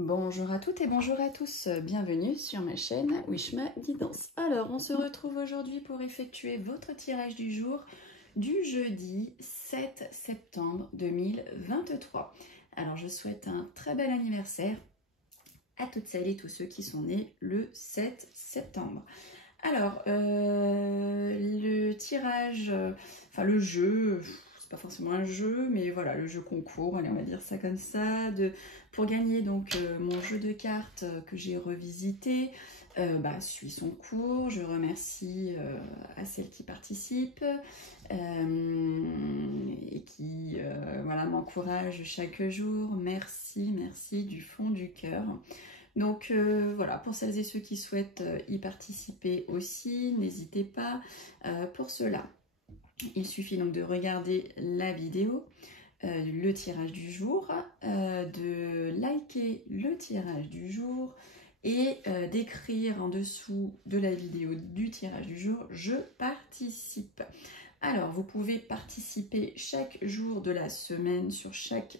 Bonjour à toutes et bonjour à tous, bienvenue sur ma chaîne Wishma Guidance. Alors, on se retrouve aujourd'hui pour effectuer votre tirage du jour du jeudi 7 septembre 2023. Alors, je souhaite un très bel anniversaire à toutes celles et tous ceux qui sont nés le 7 septembre. Alors, le tirage, enfin le jeu, c'est pas forcément un jeu, mais voilà, le jeu concours, allez, on va dire ça comme ça, pour gagner donc mon jeu de cartes que j'ai revisité, suit son cours. Je remercie à celles qui participent et qui voilà, m'encouragent chaque jour. Merci, merci du fond du cœur. Donc voilà, pour celles et ceux qui souhaitent y participer aussi, n'hésitez pas. Pour cela, il suffit donc de regarder la vidéo, le tirage du jour, de liker le tirage du jour et d'écrire en dessous de la vidéo du tirage du jour « Je participe ». Alors, vous pouvez participer chaque jour de la semaine sur chaque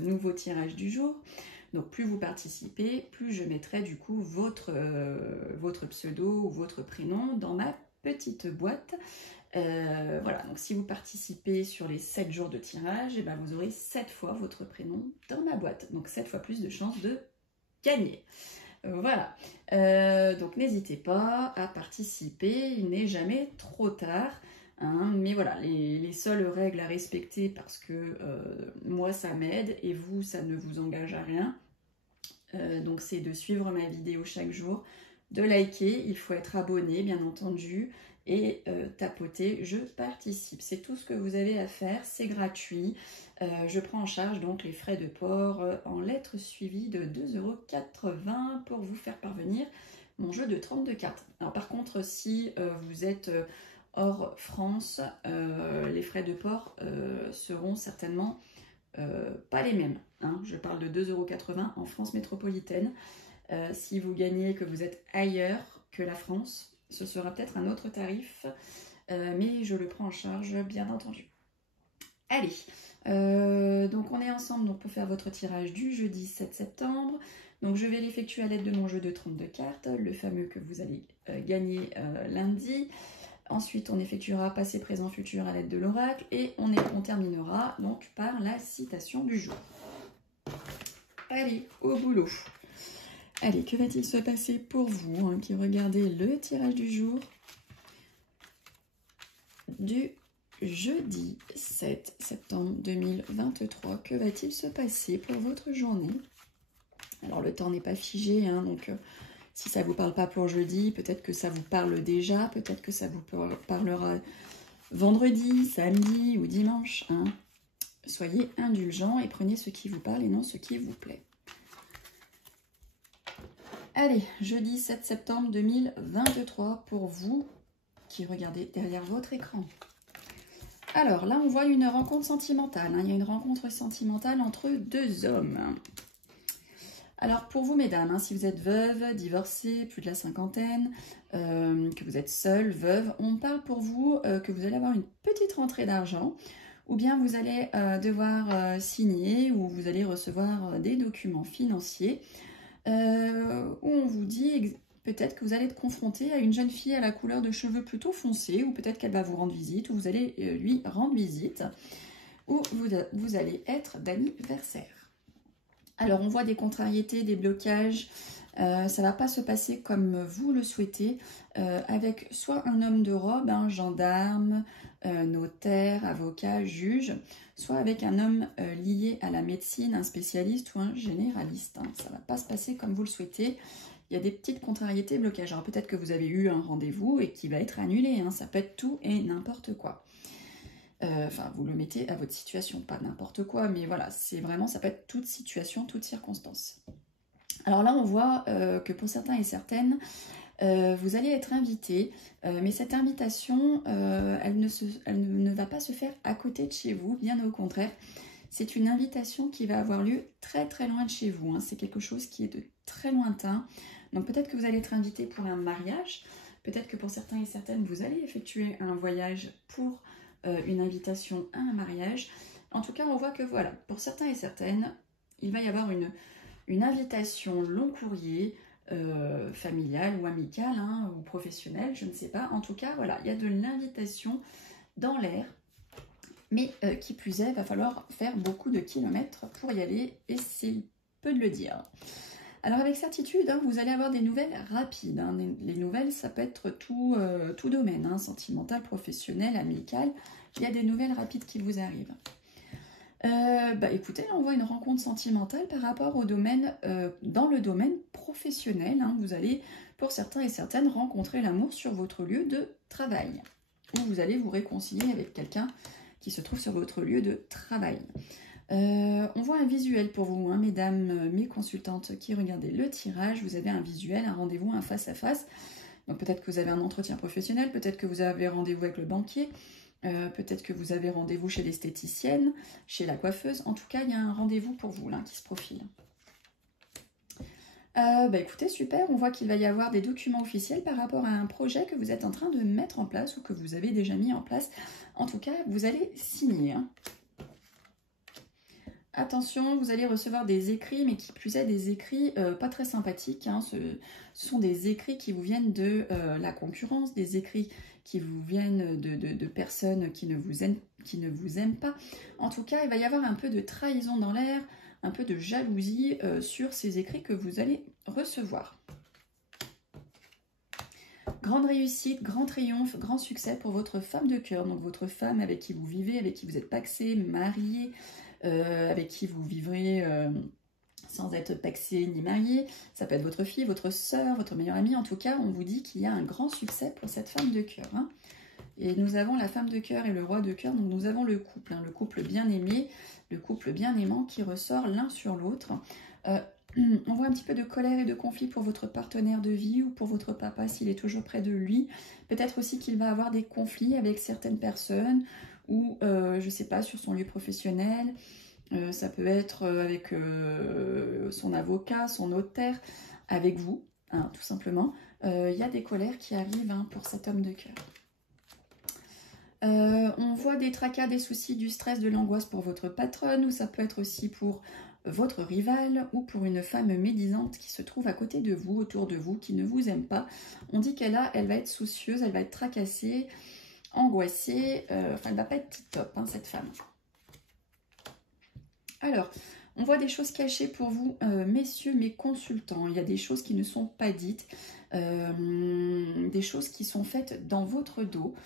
nouveau tirage du jour. Donc, plus vous participez, plus je mettrai du coup votre pseudo ou votre prénom dans ma petite boîte. Voilà, donc si vous participez sur les 7 jours de tirage, et ben vous aurez 7 fois votre prénom dans ma boîte. Donc 7 fois plus de chances de gagner. Voilà, donc n'hésitez pas à participer, il n'est jamais trop tard. Hein, mais voilà, les seules règles à respecter, parce que moi ça m'aide et vous ça ne vous engage à rien, donc c'est de suivre ma vidéo chaque jour, de liker, il faut être abonné bien entendu, et tapoter je participe. C'est tout ce que vous avez à faire, c'est gratuit. Je prends en charge donc les frais de port en lettres suivies de 2,80 € pour vous faire parvenir mon jeu de 32 cartes. Alors par contre, si vous êtes hors France, les frais de port seront certainement pas les mêmes. Hein. Je parle de 2,80 € en France métropolitaine. Si vous gagnez, que vous êtes ailleurs que la France, ce sera peut-être un autre tarif, mais je le prends en charge bien entendu. Allez, donc on est ensemble donc, pour faire votre tirage du jeudi 7 septembre. Donc je vais l'effectuer à l'aide de mon jeu de 32 cartes, le fameux que vous allez gagner lundi. Ensuite, on effectuera passé, présent, futur à l'aide de l'oracle et on terminera donc par la citation du jour. Allez, au boulot. Allez, que va-t-il se passer pour vous hein, qui regardez le tirage du jour du jeudi 7 septembre 2023? Que va-t-il se passer pour votre journée? Alors, le temps n'est pas figé, hein, donc si ça ne vous parle pas pour jeudi, peut-être que ça vous parle déjà, peut-être que ça vous parlera vendredi, samedi ou dimanche. Hein. Soyez indulgents et prenez ce qui vous parle et non ce qui vous plaît. Allez, jeudi 7 septembre 2023 pour vous qui regardez derrière votre écran. Alors là, on voit une rencontre sentimentale. Hein. Il y a une rencontre sentimentale entre deux hommes. Alors pour vous, mesdames, hein, si vous êtes veuve, divorcée, plus de la cinquantaine, que vous êtes seule, veuve, on parle pour vous que vous allez avoir une petite rentrée d'argent ou bien vous allez devoir signer ou vous allez recevoir des documents financiers où on vous dit peut-être que vous allez être confronté à une jeune fille à la couleur de cheveux plutôt foncée, ou peut-être qu'elle va vous rendre visite, ou vous allez lui rendre visite, ou vous allez être d'anniversaire. Alors on voit des contrariétés, des blocages, ça ne va pas se passer comme vous le souhaitez, avec soit un homme de robe, un gendarme, notaire, avocat, juge, soit avec un homme lié à la médecine, un spécialiste ou un généraliste. Hein. Ça ne va pas se passer comme vous le souhaitez. Il y a des petites contrariétés, blocages. Alors peut-être que vous avez eu un rendez-vous et qui va être annulé. Hein. Ça peut être tout et n'importe quoi. Enfin, vous le mettez à votre situation, pas n'importe quoi, mais voilà, c'est vraiment, ça peut être toute situation, toute circonstance. Alors là, on voit que pour certains et certaines, vous allez être invité, mais cette invitation, elle ne va pas se faire à côté de chez vous, bien au contraire. C'est une invitation qui va avoir lieu très très loin de chez vous. Hein. C'est quelque chose qui est de très lointain. Donc peut-être que vous allez être invité pour un mariage, peut-être que pour certains et certaines, vous allez effectuer un voyage pour une invitation à un mariage. En tout cas, on voit que voilà, pour certains et certaines, il va y avoir une invitation long courrier, familiale ou amicale, hein, ou professionnelle, je ne sais pas. En tout cas, voilà, il y a de l'invitation dans l'air. Mais qui plus est, il va falloir faire beaucoup de kilomètres pour y aller, et c'est peu de le dire. Alors avec certitude, hein, vous allez avoir des nouvelles rapides. Hein. Les nouvelles, ça peut être tout domaine, hein, sentimental, professionnel, amical. Il y a des nouvelles rapides qui vous arrivent. Écoutez, là, on voit une rencontre sentimentale par rapport au domaine, dans le domaine professionnel. Hein. Vous allez, pour certains et certaines, rencontrer l'amour sur votre lieu de travail. Ou vous allez vous réconcilier avec quelqu'un qui se trouve sur votre lieu de travail. On voit un visuel pour vous, hein, mesdames, mes consultantes qui regardez le tirage. Vous avez un visuel, un rendez-vous, un face-à-face. Donc peut-être que vous avez un entretien professionnel, peut-être que vous avez rendez-vous avec le banquier, peut-être que vous avez rendez-vous chez l'esthéticienne, chez la coiffeuse. En tout cas, il y a un rendez-vous pour vous là qui se profile. Écoutez, super, on voit qu'il va y avoir des documents officiels par rapport à un projet que vous êtes en train de mettre en place ou que vous avez déjà mis en place. En tout cas, vous allez signer. Hein. Attention, vous allez recevoir des écrits, mais qui plus est des écrits pas très sympathiques. Hein. Ce sont des écrits qui vous viennent de la concurrence, des écrits qui vous viennent de personnes qui ne vous aiment pas. En tout cas, il va y avoir un peu de trahison dans l'air, un peu de jalousie sur ces écrits que vous allez recevoir. Grande réussite, grand triomphe, grand succès pour votre femme de cœur. Donc votre femme avec qui vous vivez, avec qui vous êtes paxé, marié, avec qui vous vivrez sans être paxé ni marié. Ça peut être votre fille, votre soeur, votre meilleure amie. En tout cas, on vous dit qu'il y a un grand succès pour cette femme de cœur. Hein. Et nous avons la femme de cœur et le roi de cœur. Donc nous avons le couple bien aimé, le couple bien aimant qui ressort l'un sur l'autre. On voit un petit peu de colère et de conflit pour votre partenaire de vie ou pour votre papa s'il est toujours près de lui. Peut-être aussi qu'il va avoir des conflits avec certaines personnes ou, je ne sais pas, sur son lieu professionnel. Ça peut être avec son avocat, son notaire, avec vous, hein, tout simplement. Il y a des colères qui arrivent hein, pour cet homme de cœur. On voit des tracas, des soucis, du stress, de l'angoisse pour votre patronne, ou ça peut être aussi pour votre rival ou pour une femme médisante qui se trouve à côté de vous, autour de vous, qui ne vous aime pas. On dit elle va être soucieuse, elle va être tracassée, angoissée, enfin elle ne va pas être top, hein, cette femme. Alors, on voit des choses cachées pour vous, messieurs mes consultants. Il y a des choses qui ne sont pas dites, des choses qui sont faites dans votre dos,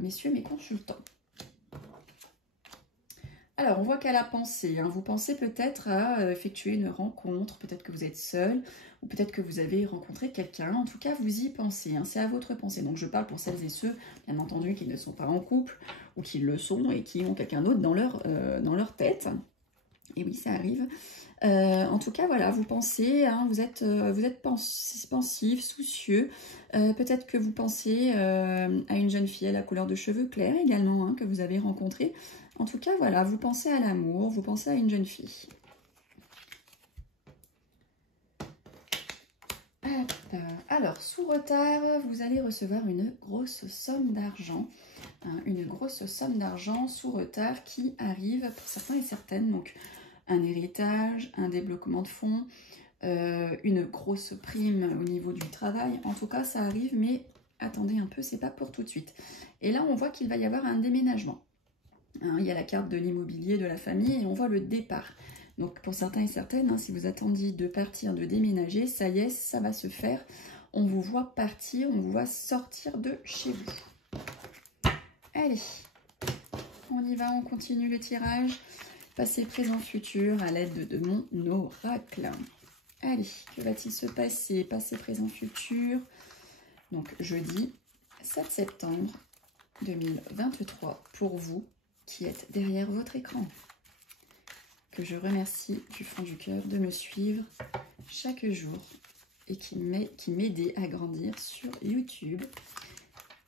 messieurs mes consultants. Alors, on voit qu'à la pensée, hein, vous pensez peut-être à effectuer une rencontre, peut-être que vous êtes seul, ou peut-être que vous avez rencontré quelqu'un. En tout cas, vous y pensez, hein, c'est à votre pensée. Donc, je parle pour celles et ceux, bien entendu, qui ne sont pas en couple, ou qui le sont, et qui ont quelqu'un d'autre dans leur tête. Et oui, ça arrive. En tout cas, voilà, vous pensez, hein, vous êtes pensif, soucieux. Peut-être que vous pensez à une jeune fille à la couleur de cheveux clairs également, hein, que vous avez rencontrée. En tout cas, voilà, vous pensez à l'amour, vous pensez à une jeune fille. Alors, sous retard, vous allez recevoir une grosse somme d'argent. Hein, une grosse somme d'argent sous retard qui arrive pour certains et certaines. Donc, un héritage, un débloquement de fonds, une grosse prime au niveau du travail. En tout cas, ça arrive, mais attendez un peu, c'est pas pour tout de suite. Et là, on voit qu'il va y avoir un déménagement. Hein, il y a la carte de l'immobilier, de la famille, et on voit le départ. Donc, pour certains et certaines, hein, si vous attendiez de partir, de déménager, ça y est, ça va se faire. On vous voit partir, on vous voit sortir de chez vous. Allez, on y va, on continue le tirage. Passé, présent, futur à l'aide de mon oracle. Allez, que va-t-il se passer? Passé, présent, futur. Donc, jeudi 7 septembre 2023 pour vous qui êtes derrière votre écran. Que je remercie du fond du cœur de me suivre chaque jour et qui m'aidait à grandir sur YouTube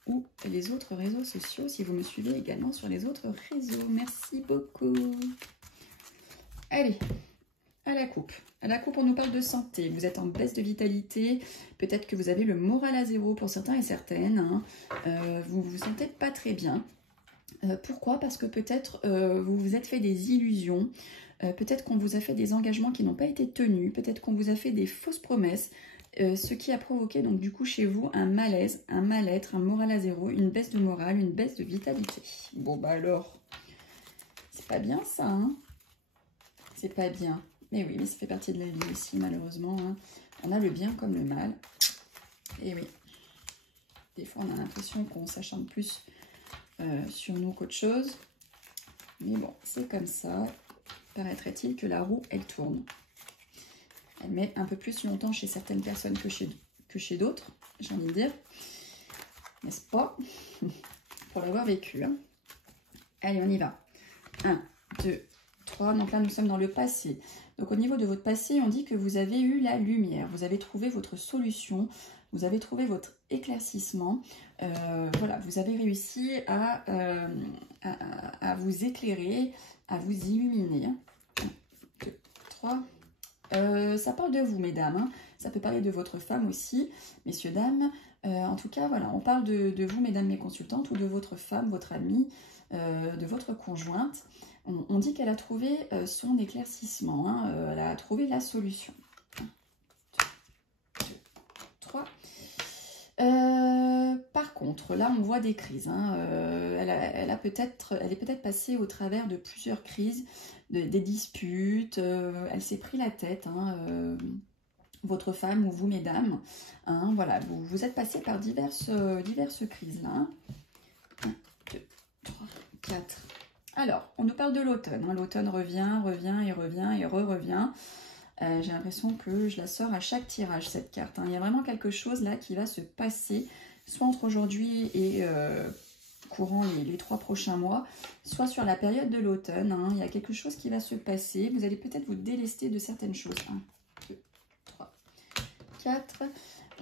ou les autres réseaux sociaux si vous me suivez également sur les autres réseaux. Merci beaucoup. Allez, à la coupe. À la coupe, on nous parle de santé. Vous êtes en baisse de vitalité. Peut-être que vous avez le moral à zéro pour certains et certaines. Hein. Vous vous sentez pas très bien. Pourquoi? Parce que peut-être vous vous êtes fait des illusions. peut-être qu'on vous a fait des engagements qui n'ont pas été tenus, peut-être qu'on vous a fait des fausses promesses, ce qui a provoqué donc du coup chez vous un malaise, un mal-être, un moral à zéro, une baisse de morale, une baisse de vitalité. Bon bah alors, c'est pas bien ça, hein? C'est pas bien. Mais oui, mais ça fait partie de la vie aussi, malheureusement. Hein. On a le bien comme le mal. Et oui. Des fois, on a l'impression qu'on s'acharne plus sur nous qu'autre chose. Mais bon, c'est comme ça. Paraîtrait-il que la roue, elle tourne. Elle met un peu plus longtemps chez certaines personnes que chez d'autres, j'ai envie de dire. N'est-ce pas? Pour l'avoir vécu. Hein. Allez, on y va. 1, 2, 3. Donc là, nous sommes dans le passé. Donc au niveau de votre passé, on dit que vous avez eu la lumière. Vous avez trouvé votre solution. Vous avez trouvé votre éclaircissement. Voilà, vous avez réussi à vous éclairer, à vous illuminer. 1, 2, 3. Ça parle de vous, mesdames. Hein. Ça peut parler de votre femme aussi, messieurs, dames. En tout cas, voilà, on parle de vous, mesdames mes consultantes, ou de votre femme, votre amie, de votre conjointe. On dit qu'elle a trouvé son éclaircissement. Hein. Elle a trouvé la solution. 1, 2, 3. Par contre, là, on voit des crises. Hein. Elle est peut-être passée au travers de plusieurs crises, des disputes. Elle s'est pris la tête, hein, votre femme ou vous, mesdames. Hein, voilà, vous êtes passé par diverses crises, là. 1, 2, 3, 4. Alors, on nous parle de l'automne. Hein. L'automne revient et revient. J'ai l'impression que je la sors à chaque tirage, cette carte. Hein. Il y a vraiment quelque chose là qui va se passer, soit entre aujourd'hui et courant les 3 prochains mois, soit sur la période de l'automne. Hein. Il y a quelque chose qui va se passer. Vous allez peut-être vous délester de certaines choses. 1, 2, 3, 4.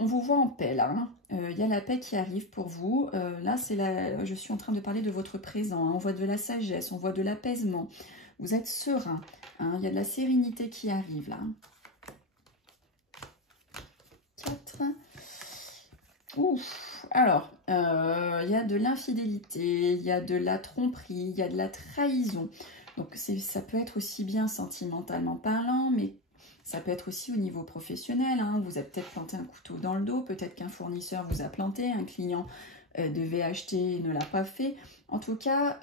On vous voit en paix là. Hein. Il y a la paix qui arrive pour vous. Là, je suis en train de parler de votre présent. Hein. On voit de la sagesse, on voit de l'apaisement. Vous êtes serein. Hein. Il y a de la sérénité qui arrive là. 4. Ouf. Alors, il y a de l'infidélité, il y a de la tromperie, il y a de la trahison. Donc, ça peut être aussi bien sentimentalement parlant, mais ça peut être aussi au niveau professionnel. Hein. Vous avez peut-être planté un couteau dans le dos, peut-être qu'un fournisseur vous a planté, un client devait acheter et ne l'a pas fait. En tout cas,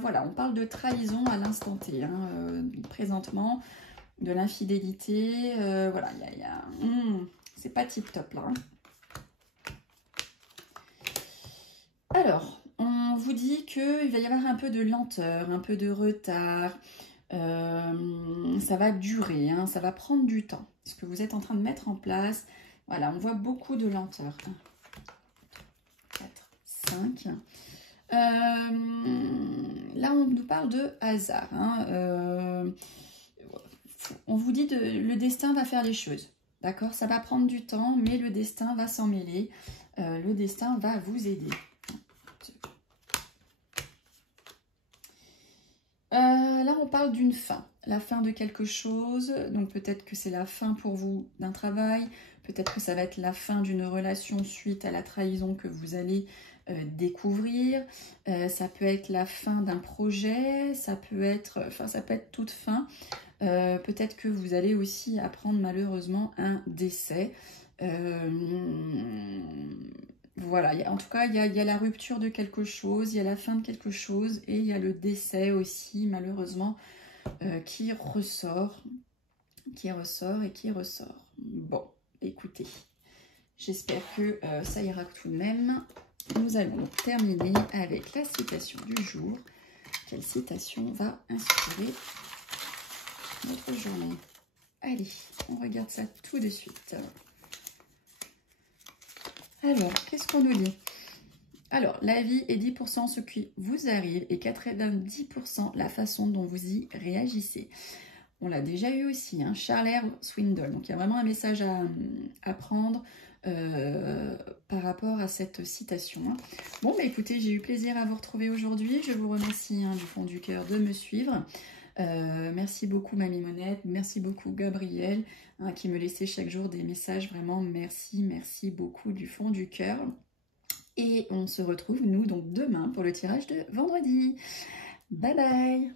voilà, on parle de trahison à l'instant T, hein, présentement, de l'infidélité. Voilà, c'est pas tip-top là. Hein. Alors, on vous dit qu'il va y avoir un peu de lenteur, un peu de retard. Ça va durer, hein, ça va prendre du temps. Ce que vous êtes en train de mettre en place, voilà, on voit beaucoup de lenteur. 1, 4, 5. Là, on nous parle de hasard. Hein, on vous dit que le destin va faire les choses. D'accord? Ça va prendre du temps, mais le destin va s'en mêler. Le destin va vous aider. Là, on parle d'une fin, la fin de quelque chose. Donc, peut-être que c'est la fin pour vous d'un travail. Peut-être que ça va être la fin d'une relation suite à la trahison que vous allez découvrir. Ça peut être la fin d'un projet. Ça peut être toute fin. Peut-être que vous allez aussi apprendre malheureusement un décès. Voilà, en tout cas, il y a la rupture de quelque chose, il y a la fin de quelque chose et il y a le décès aussi, malheureusement, qui ressort. Bon, écoutez, j'espère que ça ira tout de même. Nous allons terminer avec la citation du jour. Quelle citation va inspirer notre journée? Allez, on regarde ça tout de suite. Alors, qu'est-ce qu'on nous dit? Alors, la vie est 10% ce qui vous arrive et 90% la façon dont vous y réagissez. On l'a déjà eu aussi, hein, Charles Swindoll. Donc, il y a vraiment un message à prendre par rapport à cette citation. Hein. Bon, bah écoutez, j'ai eu plaisir à vous retrouver aujourd'hui. Je vous remercie du fond du cœur de me suivre. Merci beaucoup Mamie Monette, merci beaucoup Gabriel qui me laissait chaque jour des messages, vraiment merci beaucoup du fond du cœur. Et on se retrouve nous donc demain pour le tirage de vendredi. Bye bye.